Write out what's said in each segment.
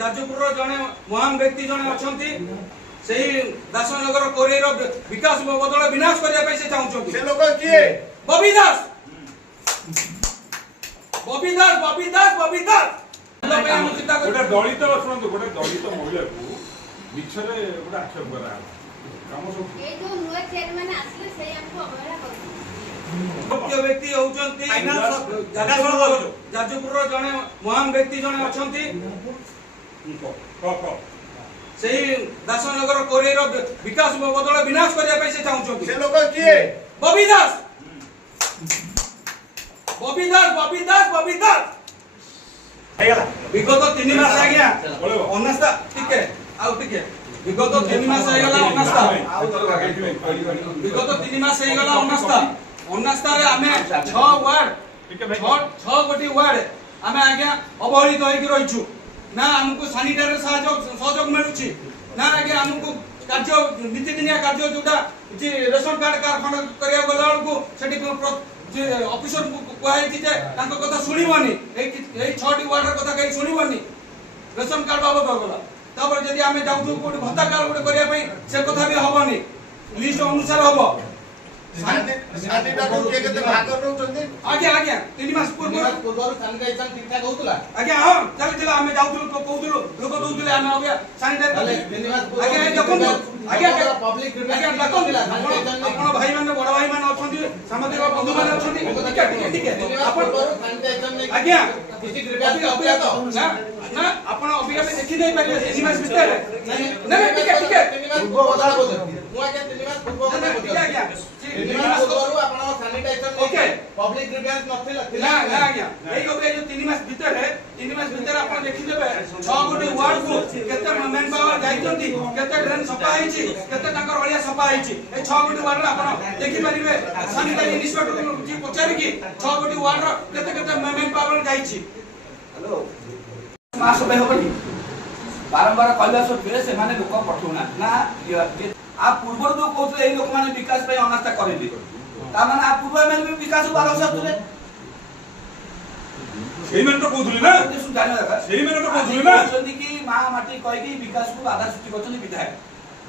जाजपुर जड़े महान व्यक्ति जड़े अच्छा दासनगर कोरेर विकास बदल विनाश करने से चाहते से लोग किए बबी दास बबी दास बबी दास बबी दास गोटे दलित शुणु गोटे दलित महिला को मिछरे गोटे आक्षेप करा मुख्य व्यक्ति होउचंती जाजपुर जड़े महान व्यक्ति जड़े अच्छा दासनगर कोरेर विकास बदल विनाश करने से चाहते से लोग किए बबी दास बबी दास बबी दास बबी दास विगत 3 मास आज्ञा अनास्था टिके आउ टिके विगत 3 मास आइगला अनास्था विगत 3 मास आइगला अनास्था अनास्था रे आमे 6 वार्ड 6 गोटी वार्ड आमे आज्ञा अवहेलित होई रहिछु ना हमको सैनिटाइजर सहयोग मिलुछि ना आज्ञा हमको कार्य नीतिदिनिया कार्य जोटा जे रेशन कार्ड कारखाना करिया गला को सेठी ऑफिसर को कहै कि जे तांको कथा सुनिबनी ए 6टी वार्ड र कथा कहि सुनिबनी रेशन कार्ड बाबत गला तापर जदी आमे जाउछु कोठी भत्ता कार्ड कोठी करिया पई से कथा भी होबनी लिस्ट अनुसार होबो शादी को के केते भाग नउचंती आज्ञा आज्ञा 3 मास पूर्व सैनिटाइजर ठीक ठाक होतला आज्ञा हां चलतिला आमे जाउथुलु तो कहउथुलु लोक दउथुले आमे आज्ञा सैनिटाइजर आज्ञा देखो आज्ञा पब्लिक आज्ञा देखो आपण भाई माने बड़ भाई माने अछंती सामाजिक बंधु माने अछंती ठीक है आपण सैनिटाइजर आज्ञा किसी कृपया तो ना ना आपण अभिगा में देखि नै पारिबे 3 मास भीतर ना ठीक है पूर्व बता को मु आके 3 मास पूर्व बता को आज्ञा 3 मास पूर्व आपण सैनिटाइजर ओके पब्लिक ग्रीवेंस नथिला ना ना आज्ञा एई ओबे जो 3 मास भीतर है 3 मास भीतर आपण देखि देबे 6 गोटी वार्ड को केते मैन पावर जाइचंती केते ड्रेन सफा आइची केते तांकर अलिया सफा आइची ए 6 गोटी वार्ड रे आपण देखि परिबे सैनिटाइजर इंस्पेक्टर जी पचारि की 6 गोटी वार्ड रे केते केते मैन पावर जाइची हेलो मास बे होबनी बारंबार कहला सत्वे से माने लोक पठौना ना आ पूर्व जो कहते ए लोक माने विकास पे अनास्था करेली ता माने आ पूर्व माने भी विकास बारो सत्वे सेही माने तो कहथुली ना सुन जानो देखा सेही माने तो कहथुली ना कहथुली कि मा माटी कहि कि विकास को बाधा सृष्टि करथुली विधायक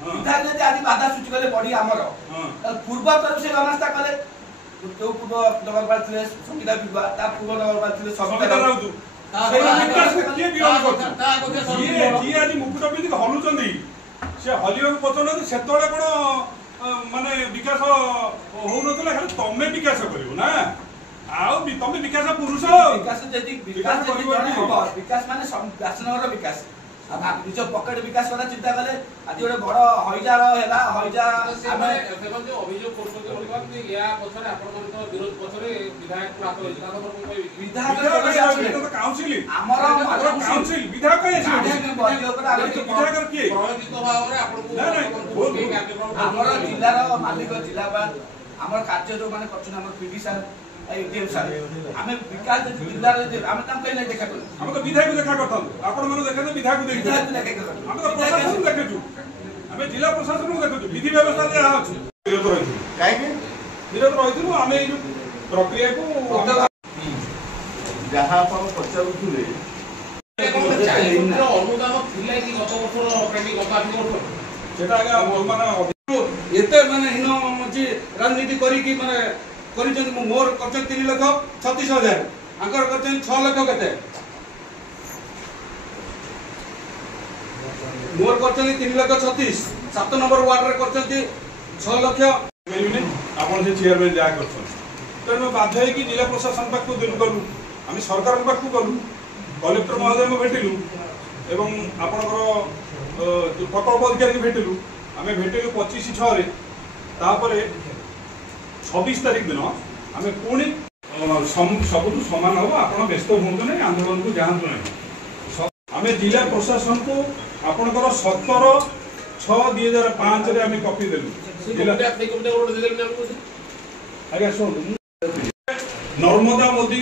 विधायक जति आदि बाधा सृष्टि करे बडी हमर पूर्व तरफ से अनास्था करे तो पूर्व नगरपाल थे संगीता विवाह ता पूर्व नगरपाल थे संगीता राउत विकास को किए विरोध करता जी आज मुकुट बिंदी हलुचंदी से हलियो पछन सेतोळे कोन माने विकास हो नतले खाली तमे विकास करियो ना आउ तमे विकास पुरुष विकास जति विकास विकास माने दासनगर विकास अब निज पकेट विकास वाला चिंता कले आज गोटे बड़ हईजा हैला हईजा आमे सेवन जो अभियोग करछते बोलबा कि या पछरे आपण मन तो विरोध पछरे विधायक प्राप्त होई ता खबर कोन विधायक काउंसिल हमर काउंसिल विधायक कहि बड़ी ऊपर आगे विधायक किए प्रयोजित भाव रे आपण को हमर जिल्ला रो मालिक जिल्लापाल हमर कार्य जो माने करछन हमर पीडी सर एटीएम सर हमें विकास जिल्ला रे हमें तम कहि नै देखा कर हम तो विधायक देखा करथन आपण मन देखा तो विधायक देखा देखा हम तो प्रशासन देखछु हमें जिला प्रशासन को देखछु विधि व्यवस्था जे अछि विरोध रहि काहे के विरोध रहिथु हमें ए प्रक्रिया को जहां आपण पचारुथुले अनुदान थिले कि गत वर्ष पेंडिंग गत 8 वर्ष सेटा आगे माने एते माने हिनो जी राजनीति करी कि माने करिचन मोर करचन 3,36,000 अंकर करचन 6 लाख केते मोर करचन 3,36,000 7 नंबर वार्ड रे करचन 6 लाख आपण जे चेयरमैन जा करछन तनो बाध्य है कि जिला प्रशासन पाक को दिन करू हम सरकार पाक को करू कलेक्टर महोदय में भेटिलु एवं आपनकर प्रकल्प अधिकारी भेटिलु हमें भेटिलु 25/6 रे तापरे 26 तारीख दिन आम पुणी सब सामान हम आप व्यस्त हूँ ना आंदोलन को जातु ना आम जिला प्रशासन को आपणकर 17/6/2005 आम कॉपी देलु आज्ञा शुणु नर्मदा मोदी